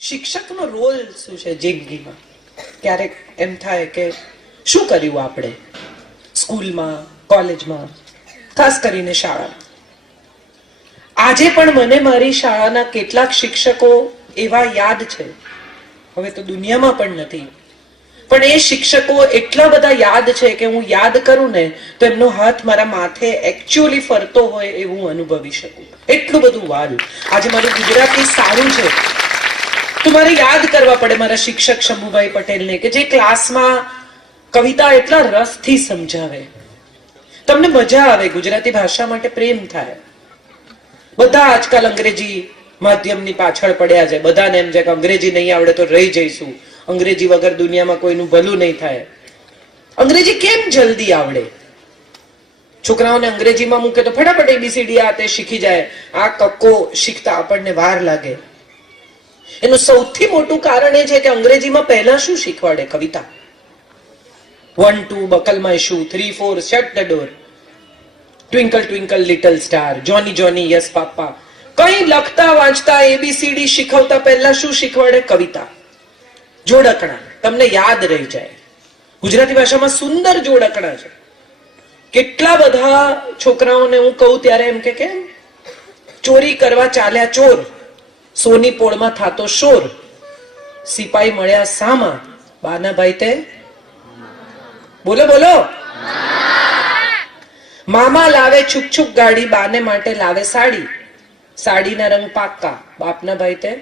શિક્ષકનો role શું છે જિંદગીમાં? ક્યારેક એમ થાય કે શું કર્યું આપણે સ્કૂલમાં, કોલેજમાં, ખાસ કરીને શાળામાં. આજે પણ મને મારી શાળાના કેટલાક શિક્ષકો એવા યાદ છે, હવે તો દુનિયામાં પણ નથી, પણ એ શિક્ષકો એટલા બધા યાદ છે કે હું યાદ કરું ને તો એમનો હાથ મારા માથે એકચ્યુઅલી ફરતો હોય એવું હું અનુભવી શકું. એટલું બધું વાલ. આજે મારું ગુજરાતી સારું છે તો મારે યાદ કરવા પડે મારા શિક્ષક શંભુભાઈ પટેલને, કે જે ક્લાસમાં કવિતા એટલા રસથી સમજાવે, તમને મજા આવે, ગુજરાતી ભાષા માટે પ્રેમ થાય. બધા આજકાલ અંગ્રેજી માધ્યમની પાછળ પડ્યા છે. બધાને એમ છે કે અંગ્રેજી નહીં આવડે તો રહી જઈશું, અંગ્રેજી વગર દુનિયામાં કોઈનું ભલું નહીં થાય. અંગ્રેજી કેમ જલ્દી આવડે? છોકરાઓને અંગ્રેજીમાં મૂકે તો ફટાફટ એબીસીડી આ તે શીખી જાય. આ કક્કો શીખતા આપણને વાર લાગે. એનું સૌથી મોટું કારણ એ છે કે અંગ્રેજીમાં પહેલા શું શીખવાડે? કવિતા. 1 2 બકલમાં શું, 3 4 shut the door, twinkle twinkle little star, Johnny Johnny yes papa. કઈ લખતા વાંચતા એબીસીડી શીખવતા પહેલા શું શીખવાડે? કવિતા, જોડકણા. તમને યાદ રહી જાય. ગુજરાતી ભાષામાં સુંદર જોડકણા છે. કેટલા બધા છોકરાઓને હું કહું ત્યારે એમ કે કેમ ચોરી કરવા ચાલ્યા ચોર, સોની પોળમાં થાતો શોર, સિપાઈ મળ્યા સામા, બાના ભાઈ તે બોલો બોલો. મામા લાવે છુક છુક ગાડી, બાને માટે લાવે સાડી, સાડીના રંગ પાક્કા, બાપના ભાઈ તે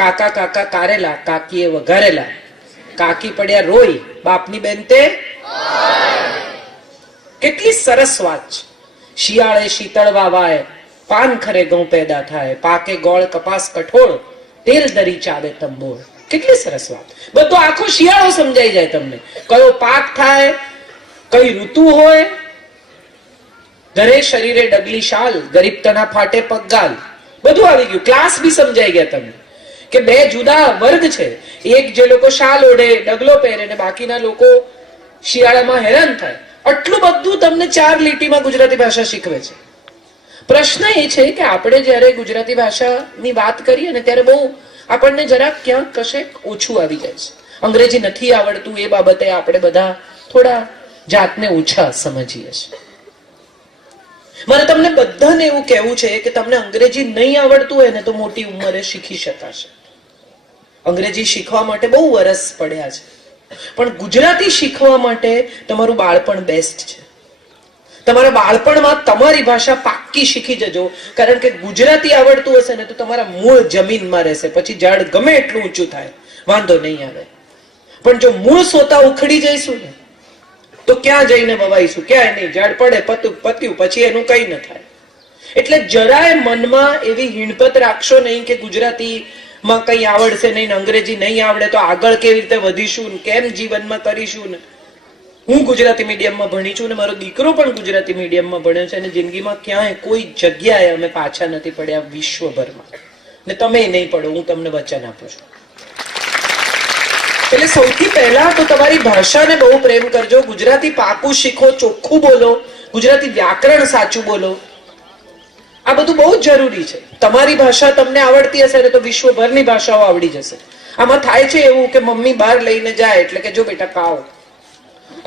કાકા કાકા કારેલા, કાકીએ વઘારેલા, કાકી પડ્યા રોઈ, બાપની બેન તે. કેટલી સરસ વાત છે. શિયાળે શીતળ વાવાય, પાન ખરે ઘઉં પેદા થાય, પાકે ગોળ કપાસ કઠોળ, તેલ દરી ચાવે તંબોળ. કેટલી સરસ વાત. બધો આખો શિયાળો સમજાઈ જાય તમને. કયો પાક થાય, કઈ ઋતુ હોય, ઘરે શરીરે ડગલી શાલ, ગરીબ તના ફાટે પગગાલ, બધું આવી ગયું. ક્લાસ બી સમજાઈ ગયા તમને કે બે જુદા વર્ગ છે. એક જે લોકો શાલ ઓઢે, ડગલો પહેરે, ને બાકીના લોકો શિયાળામાં હેરાન થાય. આટલું બધું તમને 4 લીટીમાં ગુજરાતી ભાષા શીખવે છે. પ્રશ્ન એ છે કે આપણે જયારે ગુજરાતી ભાષાની વાત કરીએ ને ત્યારે બહુ આપણને જરાક ક્યાંક કશેક ઓછું આવી જાય છે. અંગ્રેજી નથી આવડતું એ બાબતે આપણે બધા થોડા જાતને ઓછા સમજીએ છીએ. મારે તમને બધાને એવું કહેવું છે કે તમને અંગ્રેજી નહીં આવડતું હોય ને તો મોટી ઉંમરે શીખી શકાશે. અંગ્રેજી શીખવા માટે બહુ વરસ પડ્યા છે, પણ ગુજરાતી શીખવા માટે તમારું બાળપણ બેસ્ટ છે. તમારા બાળપણમાં તમારી ભાષા પાક્કી શીખી જજો, કારણ કે ગુજરાતી આવડતું હશે ને તો તમારા મૂળ જમીનમાં રહેશે. પછી ઝાડ ગમે એટલું ઊંચું થાય વાંધો નહીં આવે, પણ જો મૂળ સોતા ઉખડી જઈશું ને તો ક્યાં જઈને વવાઈશું? ક્યાંય નહીં. ઝાડ પડે પત્યું, પછી એનું કઈ ન થાય. એટલે જરાય મનમાં એવી હિણપત રાખશો નહીં કે ગુજરાતીમાં કઈ આવડશે નહીં, અંગ્રેજી નહીં આવડે તો આગળ કેવી રીતે વધીશું, કેમ જીવનમાં કરીશું. ને હું ગુજરાતી મીડિયમમાં ભણી છું ને મારો દીકરો પણ ગુજરાતી મીડિયમમાં ભણ્યો છે, અને જિંદગીમાં ક્યાંય કોઈ જગ્યાએ અમે પાછા નથી પડ્યા વિશ્વભરમાં, ને તમે નહીં પડો, હું તમને વચન આપું છું. એટલે સૌથી પહેલા તો તમારી ભાષાને બહુ પ્રેમ કરજો. ગુજરાતી પાકું શીખો, ચોખ્ખું બોલો, ગુજરાતી વ્યાકરણ સાચું બોલો. આ બધું બહુ જ જરૂરી છે. તમારી ભાષા તમને આવડતી હશે ને તો વિશ્વભરની ભાષાઓ આવડી જશે. આમાં થાય છે એવું કે મમ્મી બહાર લઈને જાય એટલે કે જો બેટા કાવ,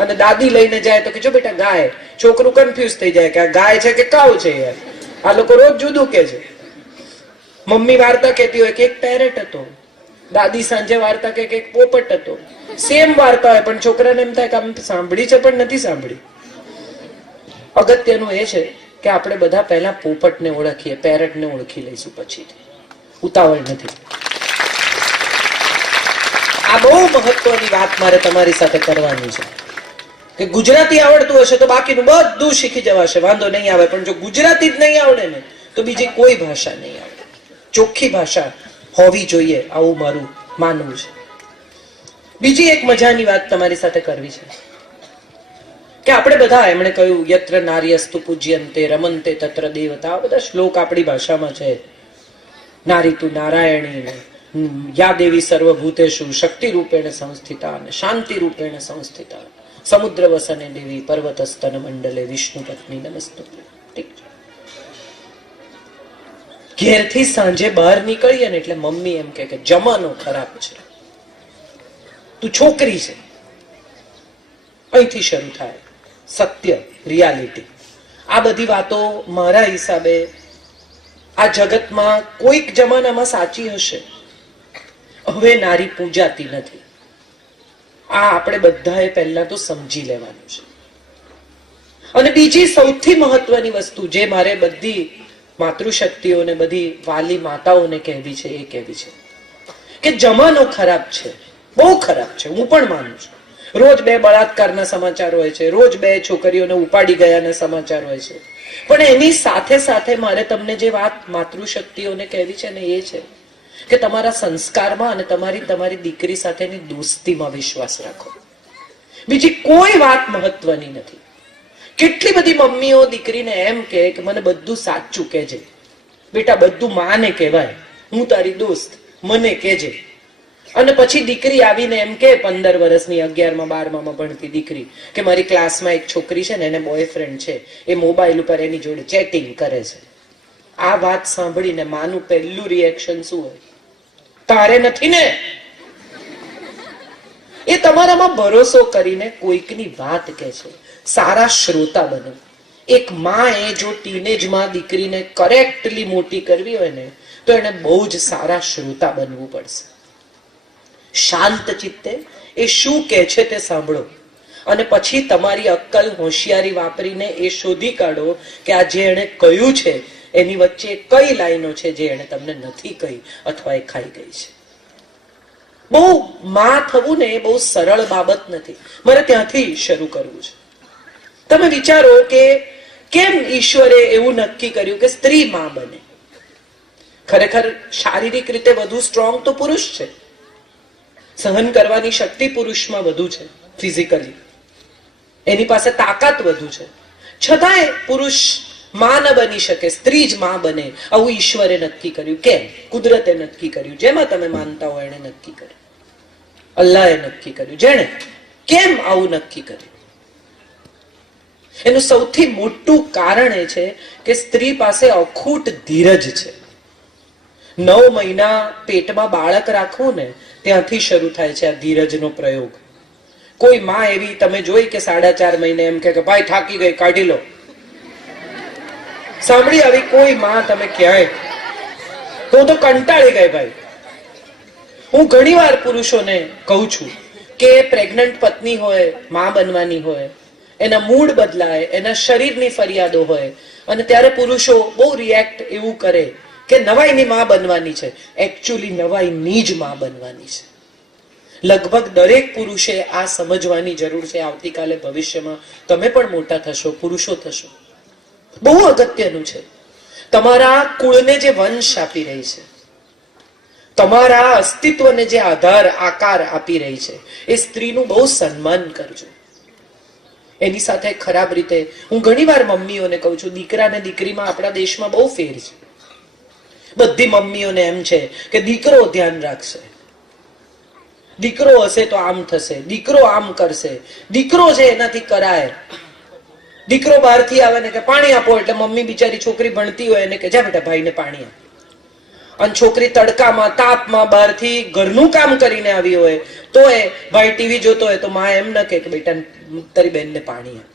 અને દાદી લઈને જાય તો કે જો બેટા ગાય. છોકરું કન્ફ્યુઝ થઈ જાય કે આ ગાય છે કે કાવ છે. યાર આ લોકો રોજ જુદું કે છે. મમ્મી વાર્તા કહેતી હોય કે એક પેરેટ હતો, દાદી સાંજે વાર્તા કે એક પોપટ હતો. સેમ વાર્તા હોય પણ છોકરાને એમ થાય કે આમ સાંભળી છે પણ નથી સાંભળી. અગત્યનું એ છે કે આપણે બધા પહેલા પોપટને ઓળખીએ, પેરેટને ઓળખી લઈશું પછી. ઉતાવળ નથી. આ બહુ મહત્વની વાત મારે તમારી સાથે કરવાની છે કે ગુજરાતી આવડતું હશે તો બાકીનું બધું શીખી જવાશે, વાંધો નહીં આવે. પણ જો ગુજરાતી જ નહીં આવડે ને તો બીજી કોઈ ભાષા નહીં આવડે. ચોખ્ખી ભાષા હોવી જોઈએ, આવું મારું માનવું છે. બીજી એક મજાની વાત તમારી સાથે કરવી છે કે આપણે બધા, એમણે કહ્યું યત્ર નાર્યસ્તુ પૂજ્યંતે રમંતે તત્ર દેવતા, આ બધા શ્લોક આપણી ભાષામાં છે. નારી તું નારાયણી, યા દેવી સર્વભૂતેષુ શક્તિ રૂપેણ સંસ્થિતા, અને શાંતિ રૂપેણ સંસ્થિતા, સમુદ્ર વસને દેવી પર્વત સ્તન મંડલે વિષ્ણુ પત્ની નમસ્તુતે. ઠીક છે. ઘેરથી સાંજે બહાર નીકળીએ ને એટલે મમ્મી એમ કે જમાનો ખરાબ છે, તું છોકરી છે. અહીંથી શરૂ થાય સત્ય, રિયાલિટી. આ બધી વાતો મારા હિસાબે આ જગતમાં કોઈક જમાનામાં સાચી હશે. હવે નારી પૂજાતી નથી. આ આપણે બધાએ પહેલા તો સમજી લેવાનું છે. અને બીજી સૌથી મહત્વની વસ્તુ જે મારે બધી માતૃશક્તિઓને, બધી વાલી માતાઓને કહેવી છે એ કહેવી છે કે જમાનો ખરાબ છે, બહુ ખરાબ છે. હું પણ માનું છું. રોજ 2 બળાત્કારના સમાચાર હોય છે, રોજ 2 છોકરીઓને ઉપાડી ગયાના સમાચાર હોય છે. પણ એની સાથે સાથે મારે તમને જે વાત માતૃશક્તિઓને કહેવી છે ને એ છે કે તમારા સંસ્કારમાં અને તમારી દીકરી સાથેની દોસ્તીમાં વિશ્વાસ રાખો. બીજી કોઈ વાત મહત્વની નથી. કેટલી બધી મમ્મીઓ દીકરીને એમ કે મને બધું સાચું કહેજે બેટા, બધું માને કહેવાય, હું તારી દોસ્ત, મને કહેજે. અને પછી દીકરી આવીને એમ કે 15 વર્ષની 11માં 12માં ભણતી દીકરી કે મારી ક્લાસમાં એક છોકરી છે ને એને બોયફ્રેન્ડ છે, એ મોબાઈલ ઉપર એની જોડે ચેટિંગ કરે છે. આ વાત સાંભળીને માનું પહેલું રિએક્શન શું હોય? તારે નથી ને? એ તમારામાં ભરોસો કરીને કોઈકની વાત કહે છે. સારા શ્રોતા બનો. એક માં એ જો ટીનેજમાં દીકરીને કરેક્ટલી મોટી કરવી હોય ને તો એને બહુ જ સારા શ્રોતા બનવું પડશે. શાંત ચિત્તે એ શું કહે છે તે સાંભળો અને પછી તમારી અક્કલ, હોશિયારી વાપરીને એ શોધી કાઢો કે આ જે એણે કહ્યું છે એની વચ્ચે કઈ લાઈનો છે જે એણે તમને નથી કહી અથવા એ ખાઈ ગઈ છે. બહુ માં થવું ને એ બહુ સરળ બાબત નથી. મારે ત્યાંથી શરૂ કરવું છે. તમે વિચારો કે કેમ ઈશ્વરે એવું નક્કી કર્યું કે સ્ત્રી માં બને? ખરેખર શારીરિક રીતે વધુ સ્ટ્રોંગ તો પુરુષ છે. સહન કરવાની શક્તિ પુરુષમાં વધુ છે. ફિઝિકલી એની પાસે તાકાત વધુ છે. છતાંય પુરુષ માં ન બની શકે, સ્ત્રી જ માં બને. આવું ઈશ્વરે નક્કી કર્યું. કેમ? કુદરતે નક્કી કર્યું. જેમાં તમે માનતા હો એને નક્કી કર્યું. અલ્લાહે નક્કી કર્યું. જેણે કેમ આવું નક્કી કર્યું? એનું સૌથી મોટું કારણ એ છે કે સ્ત્રી પાસે અખૂટ ધીરજ છે. 9 મહિના પેટમાં બાળક રાખવું ને ત્યાંથી શરૂ થાય છે આ ધીરજનો પ્રયોગ. કોઈ માં એવી તમે જોઈ કે 4.5 મહિને એમ કે ભાઈ થાકી ગઈ, કાઢી લો? સાંભળી આવી કોઈ માં તમે ક્યાંય? હું તો કંટાળી ગઈ ભાઈ. હું ઘણીવાર પુરુષોને કહું છું કે પ્રેગ્નન્ટ પત્ની હોય, માં બનવાની હોય, એના મૂડ બદલાય, એના શરીરની ફરિયાદો હોય અને ત્યારે પુરુષો બહુ રિએક્ટ એવું કરે કે નવાઈની માં બનવાની છે. એકચ્યુઅલી નવાઈની જ માં બનવાની છે. લગભગ દરેક પુરુષે આ સમજવાની જરૂર છે. આવતીકાલે ભવિષ્યમાં તમે પણ મોટા થશો, પુરુષો થશો. બહુ અગત્યનું છે. તમારા કુળને જે વંશ આપી રહી છે, તમારા અસ્તિત્વને જે આધાર, આકાર આપી રહી છે, એ સ્ત્રીનું બહુ સન્માન કરજો. એની સાથે ખરાબ રીતે હું ઘણીવાર મમ્મીઓને કહું છું, દીકરા ને દીકરીમાં આપણા દેશમાં બહુ ફેર છે. બધી મમ્મીઓને એમ છે કે દીકરો ધ્યાન રાખશે, દીકરો હશે તો આમ થશે, દીકરો આમ કરશે, દીકરો છે એનાથી કરાય. દીકરો બહારથી આવે ને કે પાણી આપો એટલે મમ્મી બિચારી છોકરી ભણતી હોય એને કે જા બેટા ભાઈને પાણી આપ. અને છોકરી તડકામાં, તાપમાં બહારથી ઘરનું કામ કરીને આવી હોય તો એ ભાઈ ટીવી જોતો હોય તો માં એમ ન કે બેટા તારી બેનને પાણી આપ.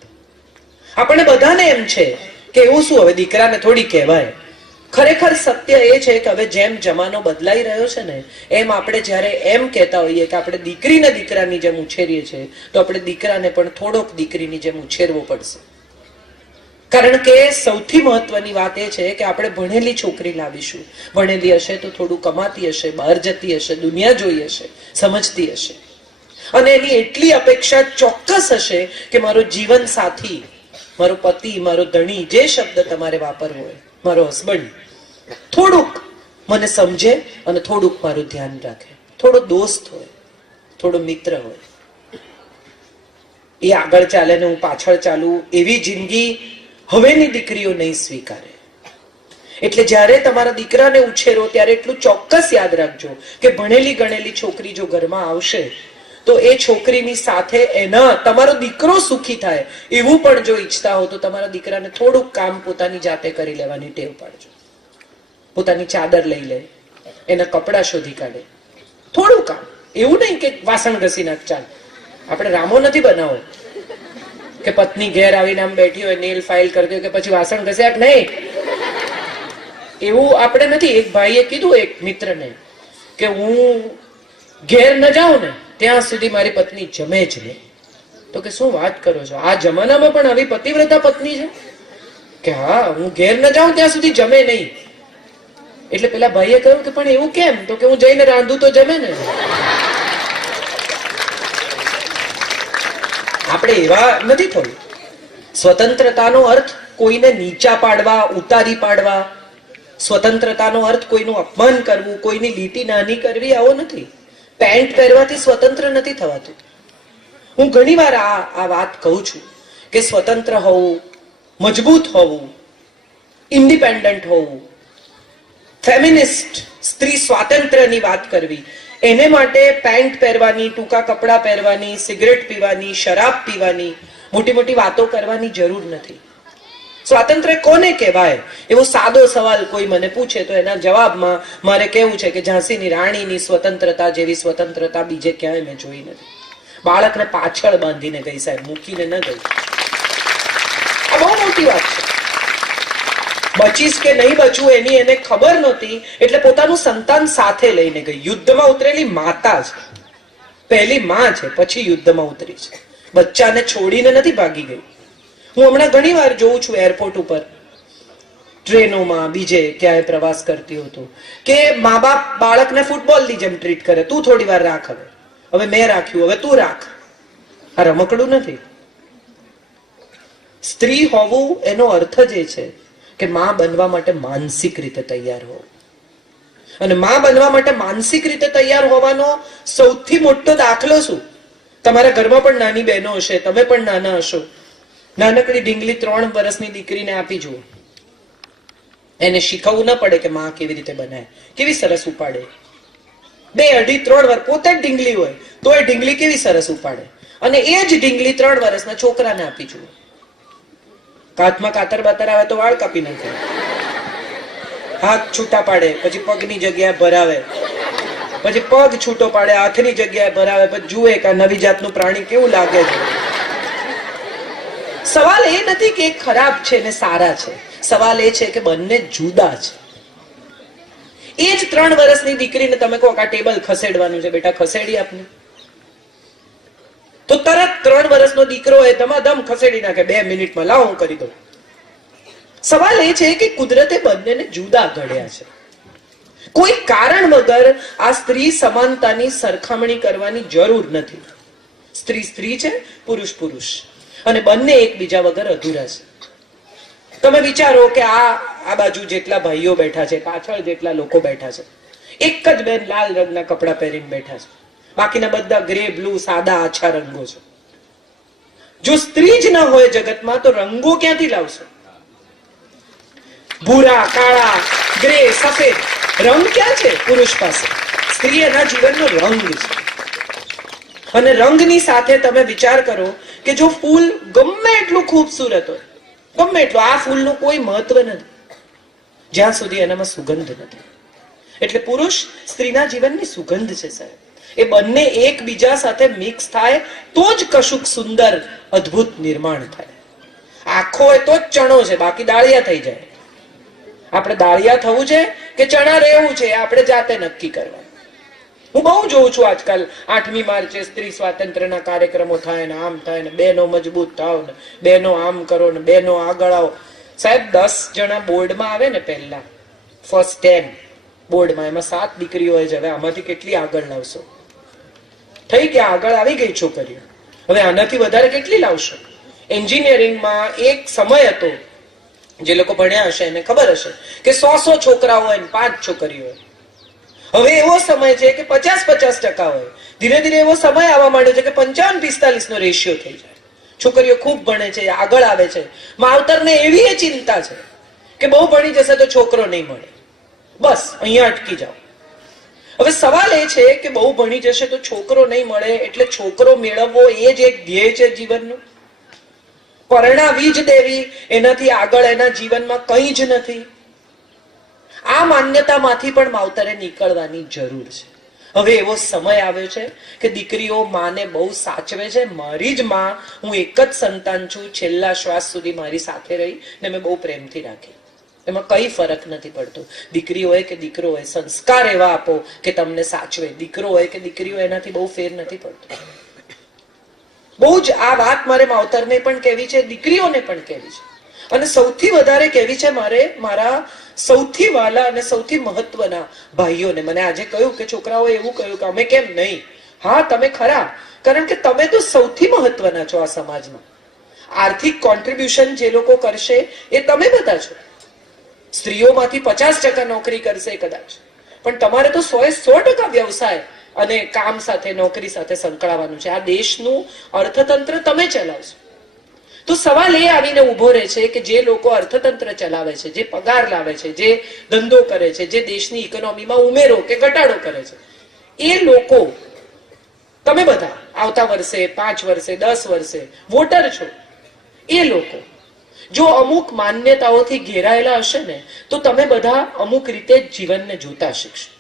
આપણે બધાને એમ છે કે એવું શું, હવે દીકરાને થોડી કહેવાય. ખરેખર સત્ય એ છે કે હવે જેમ જમાનો બદલાઈ રહ્યો છે ને એમ આપણે જ્યારે એમ કહેતા હોઈએ કે આપણે દીકરીને દીકરાની જેમ ઉછેરીએ છીએ તો આપણે દીકરાને પણ થોડોક દીકરીની જેમ ઉછેરવો પડશે. કારણ કે સૌથી મહત્વની વાત એ છે કે આપણે ભણેલી છોકરી લાવીશું. ભણેલી હશે તો થોડું કમાતી હશે, બહાર જતી હશે, દુનિયા જોઈ હશે, સમજતી હશે અને એની એટલી અપેક્ષા ચોક્કસ હશે કે મારો જીવન સાથી, મારો પતિ, મારો ધણી, જે શબ્દ તમારે વાપરવો હોય, મારો હસબન્ડ થોડુંક મને સમજે અને થોડુંક મારું ધ્યાન રાખે, થોડો દોસ્ત હોય, થોડો મિત્ર હોય. એ આગળ ચાલે ને હું પાછળ ચાલું એવી જિંદગી હવેની દીકરીઓ નહીં સ્વીકારે. એટલે જ્યારે તમારા દીકરાને ઉછેરો ત્યારે એટલું ચોક્કસ યાદ રાખજો કે ભણેલી ગણેલી છોકરી જો ઘરમાં આવશે તો એ છોકરીની સાથે એના તમારો દીકરો સુખી થાય એવું પણ જો ઈચ્છતા હો તો તમારા દીકરાને થોડુંક કામ પોતાની જાતે કરી લેવાની ટેવ પાડજો. પોતાની ચાદર લઈ લે, એના કપડા શોધી કાઢે, થોડું કામ. એવું નહીં કે વાસણ ઘસી નાખ, ચાલ. આપણે રામો નથી બનાવો કે પત્ની ઘેર આવીને આમ બેઠી હોય, નેલ ફાઇલ કરતી હોય કે પછી વાસણ ઘસ્યા નહીં. એવું આપણે નથી. એક ભાઈએ કીધું એક મિત્રને કે હું ઘેર ન જાઉં ને ત્યાં સુધી મારી પત્ની જમે જ નહીં. તો કે શું વાત કરો છો, આ જમાનામાં પણ આવી પતિવ્રતા પત્ની છે? કે હા, હું ઘેર ન જાઉં ત્યાં સુધી જમે નહીં. એટલે પેલા ભાઈએ કહ્યું કે પણ એવું કેમ? તો કે હું જઈને રાંધું તો જમે ને. આપણે એવા નથી થવું. સ્વતંત્રતાનો અર્થ કોઈને નીચા પાડવા, ઉતારી પાડવા. સ્વતંત્રતાનો અર્થ કોઈનું અપમાન કરવું, કોઈની લીટી નાની કરવી, આવો નથી. પેન્ટ પહેરવાથી સ્વતંત્ર નથી થવાતું. હું ઘણી વાર આ વાત કહું છું કે સ્વતંત્ર હોવું, મજબૂત હોવું, ઇન્ડિપેન્ડન્ટ હોવું, ફેમિનિસ્ટ સ્ત્રી સ્વાતંત્ર્યની વાત કરવી, એને માટે પેન્ટ પહેરવાની, ટૂંકા કપડા પહેરવાની, સિગરેટ પીવાની, શરાબ પીવાની, મોટી મોટી વાતો કરવાની જરૂર નથી. સ્વાતંત્ર્ય કોને કહેવાય? એવો સાદો સવાલ કોઈ મને પૂછે તો એના જવાબમાં મારે કહેવું છે કે ઝાંસીની રાણીની સ્વતંત્રતા જેવી સ્વતંત્રતા બીજે ક્યાંય મેં જોઈ નથી. બાળકને પાછળ બાંધીને ગઈ, સાહેબ, મૂકીને ન ગઈ. આ બહુ મોટી વાત છે. બચીશ કે નહીં બચવું એની એને ખબર નહોતી, એટલે પોતાનું સંતાન સાથે લઈને ગઈ. યુદ્ધમાં ઉતરેલી માતા છે, પહેલી માં છે, પછી યુદ્ધમાં ઉતરી છે. બચ્ચાને છોડીને નથી ભાગી ગઈ. હું હમણાં ઘણી વાર જોઉં છું એરપોર્ટ ઉપર, ટ્રેનોમાં, બીજે ક્યાંય પ્રવાસ કરતી હતો કે મા બાપ બાળકને ફૂટબોલની જેમ ટ્રીટ કરે. તું થોડી વાર રાખ, હવે મેં રાખ્યું, હવે તું રાખ. આ રમકડું નથી. સ્ત્રી હોવું એનો અર્થ જ એ છે કે માં બનવા માટે માનસિક રીતે તૈયાર હોવું. અને માં બનવા માટે માનસિક રીતે તૈયાર હોવાનો સૌથી મોટો દાખલો શું? તમારા ઘરમાં પણ નાની બહેનો હશે, તમે પણ નાના હશો. નાનકડી ઢીંગલી 3 વર્ષની દીકરીને આપી જુઓ, એને શીખવવું ન પડે કે માં કેવી રીતે બનાય, કેવી સરસ ઉપાડે. 2, 2.5, 3 વર્ષ પોતે જ ઢીંગલી હોય તો એ ઢીંગલી કેવી સરસ ઉપાડે. અને એ જ ઢીંગલી 3 વર્ષના છોકરાને આપી જુઓ. હાથમાં કાતર બાતર આવે તો વાળ કાપી નાખે, હાથ છૂટા પાડે, પછી પગની જગ્યાએ ભરાવે, પછી પગ છૂટો પાડે, હાથની જગ્યાએ ભરાવે, પછી જુએ કે નવી જાતનું પ્રાણી કેવું લાગે છે. સવાલ એ નથી કે ખરાબ છે ને સારા છે, સવાલ એ છે કે બંને જુદા છે. એ જ 3 વર્ષની દીકરીને તમે કહો કે આ ટેબલ ખસેડવાનું છે, બેટા ખસેડી આપને, તો તરત 3 વર્ષનો દીકરો એ ધમાધમ ખસેડી નાખે, 2 મિનિટમાં, લાવો હું કરી દઉં. સવાલ એ છે કે કુદરતે બંનેને જુદા ઘડ્યા છે. કોઈ કારણ વગર આ સ્ત્રી સમાનતાની સરખામણી કરવાની જરૂર નથી. સ્ત્રી સ્ત્રી છે, પુરુષ પુરુષ, અને બંને એકબીજા વગર અધૂરા છે. તમે વિચારો કે આ બાજુ જેટલા ભાઈઓ બેઠા છે, પાછળ જેટલા લોકો બેઠા છે, એક જ બેન લાલ રંગના કપડા પહેરીને બેઠા છે, બાકીના બધા ગ્રે, બ્લુ, સાદા આછા રંગો છે. જો સ્ત્રી જ ન હોય જગતમાં તો રંગો ક્યાંથી લાવશો? ભૂરા, કાળા, ગ્રે, સફેદ રંગ ક્યાં છે પુરુષ પાસે? સ્ત્રી એના જીવનનો રંગ છે. અને રંગની સાથે તમે વિચાર કરો કે જો ફૂલ ગમે એટલું ખૂબસૂરત હોય, ગમે એટલું, આ ફૂલનું કોઈ મહત્વ નથી જ્યાં સુધી એનામાં સુગંધ નથી. એટલે પુરુષ સ્ત્રીના જીવનની સુગંધ છે સાહેબ. એ બંને એકબીજા સાથે મિક્સ થાય તો જ કશુંક સુંદર અદ્ભુત નિર્માણ થાય. આખો હોય તો જ ચણો છે, બાકી દાળિયા થઈ જાય. આપણે દાળિયા થવું છે કે ચણા રહેવું છે, આપણે જાતે નક્કી કરવાનું. હું બહુ જોઉં છું આજકાલ 8મી માર્ચે સ્ત્રી સ્વાતંત્ર્યના કાર્યક્રમો થાય ને આમ થાય ને બહેનો મજબૂત થાવ ને બહેનો આમ કરો ને બહેનો આગળ આવો. સાહેબ 10 જણા બોર્ડમાં આવે ને, પહેલા ફર્સ્ટ 10 બોર્ડમાં, એમાં 7 દીકરીઓ હોય છે. હવે આમાંથી કેટલી આગળ લાવશો? થઈ ગયા, આગળ આવી ગઈ છોકરીઓ. હવે આનાથી વધારે કેટલી લાવશો? એન્જિનિયરિંગમાં એક સમય હતો, જે લોકો ભણ્યા હશે એને ખબર હશે કે 100 છોકરાઓ હોય ને 5 છોકરીઓ હોય. હવે એવો સમય છે કે 50-50% હોય. ધીરે ધીરે એવો સમય આવવા માંડ્યો છે કે 55-45 નો રેશિયો થઈ જાય. છોકરીઓ ખૂબ ભણે છે, આગળ આવે છે. માવતરને એવી એ ચિંતા છે કે બહુ ભણી જશે તો છોકરો નહીં મળે, બસ અહીંયા અટકી જાઓ. હવે સવાલ એ છે કે બહુ ભણી જશે તો છોકરો નહીં મળે એટલે છોકરો મેળવવો એ જ એક ધ્યેય છે જીવનનું. પરણાવી જ દેવી, એનાથી આગળ એના જીવનમાં કંઈ જ નથી. આ માન્યતામાંથી પણ માવતરે નીકળવાની જરૂર છે. હવે એવો સમય આવ્યો છે કે દીકરીઓ માને બહુ સાચવે છે. મારી જ માં, હું એક જ સંતાન છું, છેલ્લા શ્વાસ સુધી મારી સાથે રહી ને મેં બહુ પ્રેમથી રાખી. એમાં કઈ ફરક નથી પડતો. દીકરી હોય કે દીકરો હોય, સંસ્કાર એવા આપો કે તમને સાચવે. દીકરો હોય કે દીકરી હોય, એનાથી બહુ ફેર નથી પડતો. બહુ જ આ વાત મારે માવતરને પણ કહેવી છે, દીકરીઓને પણ કહેવી છે. અને સૌથી વધારે કહેવી છે મારે મારા સૌથી વાલા અને સૌથી મહત્વના ભાઈઓને. મને આજે કહ્યું કે છોકરાઓએ એવું કહ્યું કે અમે કેમ નહીં. હા, તમે ખરા, કારણ કે તમે તો સૌથી મહત્વના છો આ સમાજમાં. આર્થિક કોન્ટ્રીબ્યુશન જે લોકો કરશે એ તમે બધા છો. સ્ત્રીઓમાંથી 50% નોકરી કરશે કદાચ, પણ તમારે તો 100% વ્યવસાય અને કામ સાથે, નોકરી સાથે સંકળાવાનું છે. આ દેશનું અર્થતંત્ર તમે ચલાવશો. તો સવાલ એ આવીને ઉભો રહે છે કે જે લોકો અર્થતંત્ર ચલાવે છે, જે પગાર લાવે છે, જે ધંધો કરે છે, જે દેશની ઇકોનોમીમાં ઉમેરો કે ઘટાડો કરે છે, એ લોકો, તમે બધા આવતા વર્ષે, 5 વર્ષે, 10 વર્ષે વોટર છો. એ લોકો જો અમુક માન્યતાઓથી ઘેરાયેલા હશે ને, તો તમે બધા અમુક રીતે જીવનને જોતા શીખશો.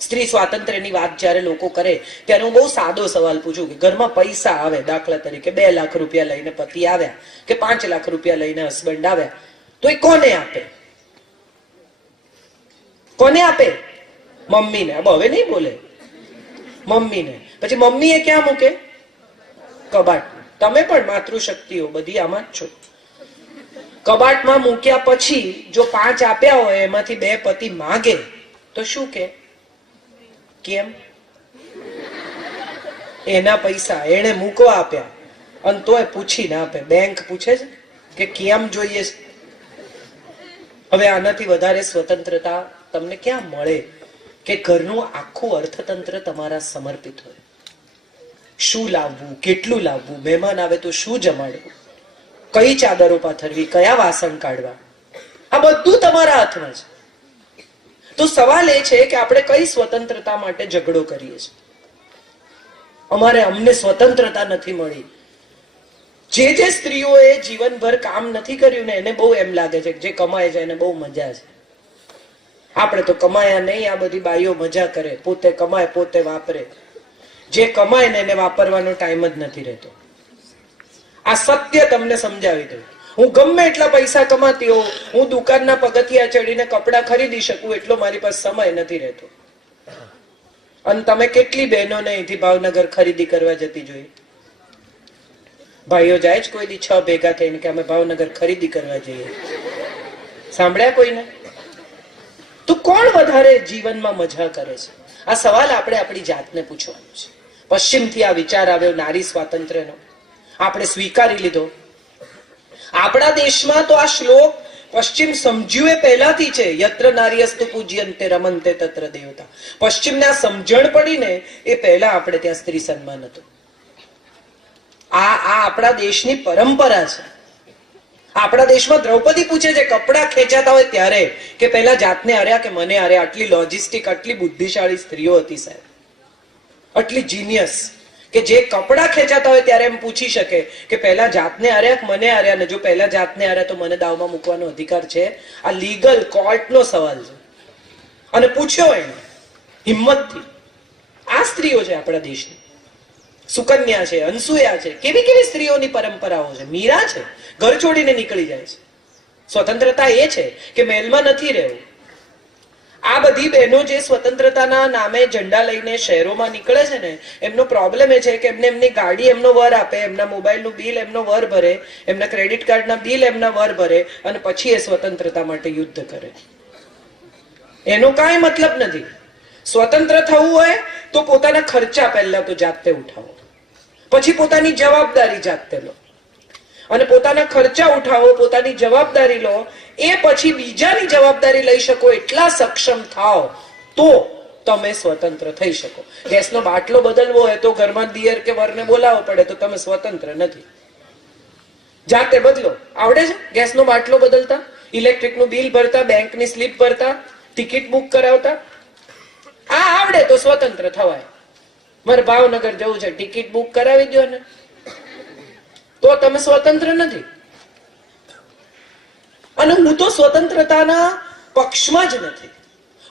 સ્ત્રી સ્વાતંત્ર્યની વાત જ્યારે લોકો કરે ત્યારે હું બહુ સાદો સવાલ પૂછું કે ઘરમાં પૈસા આવે, દાખલા તરીકે 2 લાખ રૂપિયા લઈને પતિ આવ્યા કે 5 લાખ રૂપિયા લઈને હસબન્ડ આવ્યા, તો એ કોને આપે? કોને આપે? મમ્મીને. હવે નહીં બોલે. મમ્મીને. પછી મમ્મી એ ક્યાં મૂકે? કબાટ. તમે પણ માતૃશક્તિઓ બધી આમાં જ છો. કબાટમાં મૂક્યા પછી જો 5 આપ્યા હોય, એમાંથી 2 પતિ માગે તો શું કે? કેમ? એના પૈસા એને મૂકવા આપ્યા અને તોય પૂછી ના આપે. બેંક પૂછે છે કે કેમ જોઈએ છે? હવે આનાથી વધારે સ્વતંત્રતા તમને ક્યાં મળે કે ઘરનું આખું અર્થતંત્ર તમારા સમર્પિત હોય. શું લાવવું, કેટલું લાવવું, મહેમાન આવે તો શું જમાડવું, કઈ ચાદરો પાથરવી, કયા વાસણ કાઢવા, આ બધું તમારા હાથમાં છે. તો સવાલ એ છે કે આપણે કઈ સ્વતંત્રતા માટે ઝઘડો કરીએ છીએ. અમને સ્વતંત્રતા નથી મળી. જે સ્ત્રીઓએ જીવનભર કામ નથી કર્યું ને, એને બહુ એમ લાગે છે જે કમાય છે એને બહુ મજા છે. આપણે તો કમાયા નહીં, આ બધી બાઈઓ મજા કરે, પોતે કમાય, પોતે વાપરે. જે કમાય ને એને વાપરવાનો ટાઈમ જ નથી રહેતો. આ સત્ય તમને સમજાવી દઉં. હું ગમે એટલા પૈસા કમાતી હોઉં, હું દુકાનના પગથિયા ચડીને કપડાં ખરીદી શકું એટલો મારી પાસે સમય નથી રહેતો. અને તમે કેટલી બહેનોને અહીંથી ભાવનગર ખરીદી કરવા જતી જોઈ? ભાઈઓ જાય જ કોઈ દી 6 ભેગા થઈને કે અમે ભાવનગર ખરીદી કરવા જઈએ? સાંભળ્યા કોઈને? તો કોણ વધારે જીવનમાં મજા કરે છે? આ સવાલ આપણે આપણી જાતને પૂછવાનો છે. પશ્ચિમથી આ વિચાર આવ્યો નારી સ્વાતંત્ર્યનો, આપણે સ્વીકારી લીધો. આપણા દેશમાં તો આ શ્લોક પશ્ચિમ સમજ્યું એ પહેલાથી છે. યત્ર નાર્યસ્તુ પૂજ્યન્તે રમન્તે તત્ર દેવતા. પશ્ચિમને આ સમજણ પડીને એ પહેલા આપણે ત્યાં સ્ત્રી સન્માન હતું. આ આપણા દેશની પરંપરા છે. આપણા દેશમાં દ્રૌપદી પૂછે છે કપડા ખેંચાતા હોય ત્યારે કે પહેલા જાતને હાર્યા કે મને હાર્યા? આટલી લોજિસ્ટિક, આટલી બુદ્ધિશાળી સ્ત્રીઓ હતી સાહેબ, આટલી જીનિયસ કે જે કપડા ખેંચાતા હોય ત્યારે એમ પૂછી શકે કે પહેલા જાતને હાર્યા કે મને હાર્યા? ને જો પહેલા જાતને હાર્યા તો મને દાવમાં મૂકવાનો અધિકાર છે? આ લીગલ કોર્ટનો સવાલ છે. અને પૂછ્યો એને હિંમતથી. આ સ્ત્રીઓ છે આપણા દેશની. સુકન્યા છે, અનસુયા છે, કેવી કેવી સ્ત્રીઓની પરંપરાઓ છે. મીરા છે, ઘર છોડીને નીકળી જાય છે. સ્વતંત્રતા એ છે કે મહેલમાં નથી રહેવું. આ બધી બહેનો જે સ્વતંત્રતાના નામે ઝંડા લઈને શહેરોમાં નીકળે છે ને, એમનો પ્રોબ્લેમ એ છે કે એમને એમની ગાડી એમનો વર આપે, એમના મોબાઈલનું બિલ એમનો વર ભરે, એમના ક્રેડિટ કાર્ડના બિલ એમના વર ભરે, અને પછી એ સ્વતંત્રતા માટે યુદ્ધ કરે. એનો કાંઈ મતલબ નથી. સ્વતંત્ર થવું હોય તો પોતાના ખર્ચા પહેલા તો જાતે ઉઠાવો, પછી પોતાની જવાબદારી જાતે લો, અને પોતાના ખર્ચા ઉઠાવો, પોતાની જવાબદારી લો, એ પછી બીજાની જવાબદારી લઈ શકો એટલા સક્ષમ થાઓ તો તમે સ્વતંત્ર થઈ શકો. ગેસનો બાટલો બદલવો હોય તો ઘરમાં દિયર કે વરને બોલાવવો પડે તો તમે સ્વતંત્ર નથી. જાતે બદલો. આવડે છે ગેસનો બાટલો બદલતા, ઇલેક્ટ્રિકનું બિલ ભરતા, બેંકની સ્લીપ ભરતા, ટિકિટ બુક કરાવતા? આ આવડે તો સ્વતંત્ર થવાય. મારે ભાવનગર જવું છે, ટિકિટ બુક કરાવી દો ને, તો તમે સ્વતંત્ર નથી. અને હું તો સ્વતંત્રતાના પક્ષમાં જ નથી.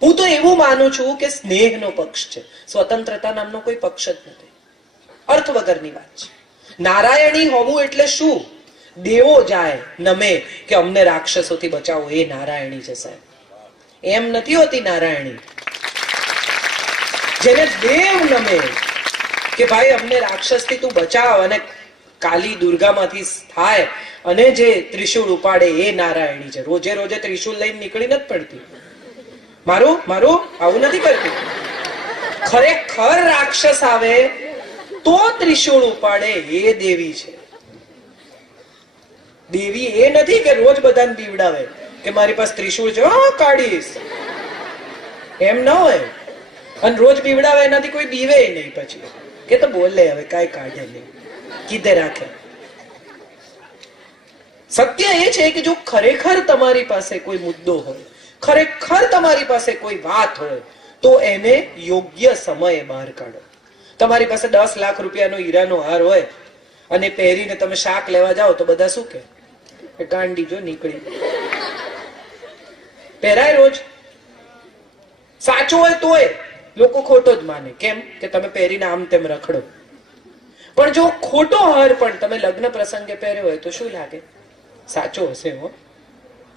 હું તો એવું માનું છું કે સ્નેહનો પક્ષ છે, સ્વતંત્રતા નામનો કોઈ પક્ષ જ નથી. અર્થ વગરની વાત છે. નારાયણી હોવું એટલે શું? દેવો જાય નમે કે અમને રાક્ષસોથી બચાવો, એ નારાયણી છે સાહેબ. એમ નથી હોતી નારાયણી. જેને દેવ નમે કે ભાઈ અમને રાક્ષસથી તું બચાવ, અને કાલી દુર્ગામાંથી થાય અને જે ત્રિશૂળ ઉપાડે, એ નારાયણી છે. રોજે રોજે ત્રિશૂળ લઈને નીકળી નથી પડતી. મારું મારું આવું નથી કરતી. ખરેખર રાક્ષસ આવે તો ત્રિશૂળ ઉપાડે, એ દેવી છે. દેવી એ નથી કે રોજ બધાને બીવડાવે કે મારી પાસે ત્રિશૂળ છે, કાઢીશ. એમ ના હોય. અને રોજ બીવડાવે એનાથી કોઈ બીવે નહીં. પછી કે તો બોલે હવે કઈ કાઢે નહીં, કીધે રાખે. સત્ય એ છે કે જો ખરેખર તમારી પાસે કોઈ મુદ્દો હોય, ખરેખર તમારી પાસે કોઈ વાત હોય, તો એને યોગ્ય સમયે બહાર કાઢો. તમારી પાસે 10 લાખ રૂપિયાનો હીરાનો હાર હોય અને પહેરીને તમે શાક લેવા જાઓ તો બધા શું કે ગાંડી જો નીકળી. પહેરાય રોજ. સાચું હોય તોય લોકો ખોટો જ માને. કેમ કે તમે પહેરીને આમ તેમ રખડો. પણ જો ખોટો હાર પણ તમે લગ્ન પ્રસંગે પહેર્યો હોય તો શું લાગે? સાચો હશે. હો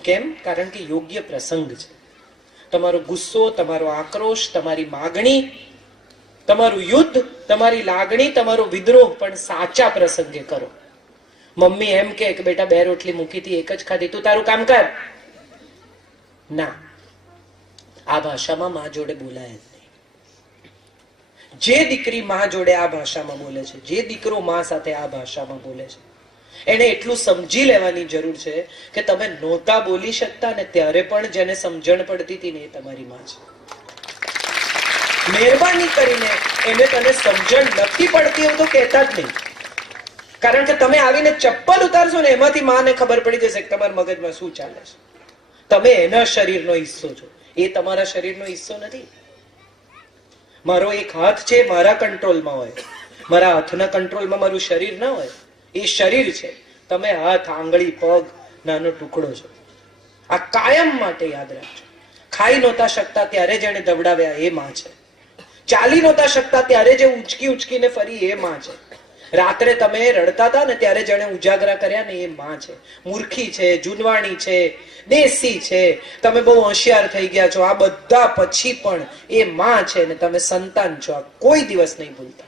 કેમ? કારણ કે યોગ્ય પ્રસંગ છે. તમારો ગુસ્સો, તમારો આક્રોશ, તમારી માગણી, તમારું યુદ્ધ, તમારી લાગણી, તમારો વિદ્રોહ પણ સાચા પ્રસંગે કરો. મમ્મી એમ કે બેટા 2 રોટલી મૂકી હતી, એક જ ખાધી, તું તારું કામ કર. ના, આ ભાષામાં માં જોડે બોલાય જ નહીં. જે દીકરી માં જોડે આ ભાષામાં બોલે છે, જે દીકરો માં સાથે આ ભાષામાં બોલે છે, એને એટલું સમજી લેવાની જરૂર છે કે તમે નહોતા બોલી શકતા ને ત્યારે પણ જેને સમજણ પડતી હતી ને એ તમારી માં છે. મહેરબાની કરીને એને તને સમજણ નથી પડતી એવું તો કહેતા જ નહીં. કારણ કે તમે આવીને ચપ્પલ ઉતારશો ને એમાંથી માને ખબર પડી જશે કે તમારા મગજમાં શું ચાલે છે. તમે એના શરીરનો હિસ્સો છો, એ તમારા શરીરનો હિસ્સો નથી. મારો એક હાથ છે મારા કંટ્રોલમાં હોય, મારા હાથના કંટ્રોલમાં મારું શરીર ના હોય. એ શરીર છે, તમે હાથ, આંગળી, પગ, નાનો ટુકડો છો. આ કાયમ માટે યાદ રાખજો. ખાઈ નહોતા શકતા ત્યારે જેને દવડાવ્યા એ માં છે. ચાલી નહોતા શકતા ત્યારે જે ઉચકી ઉચકીને ફરી એ માં છે. રાત્રે તમે રડતા હતા ને ત્યારે જેને ઉજાગરા કર્યા ને એ માં છે. મૂર્ખી છે, જુનવાણી છે, દેશી છે, તમે બહુ હોશિયાર થઈ ગયા છો, આ બધા પછી પણ એ માં છે ને તમે સંતાન છો. આ કોઈ દિવસ નહીં ભૂલતા.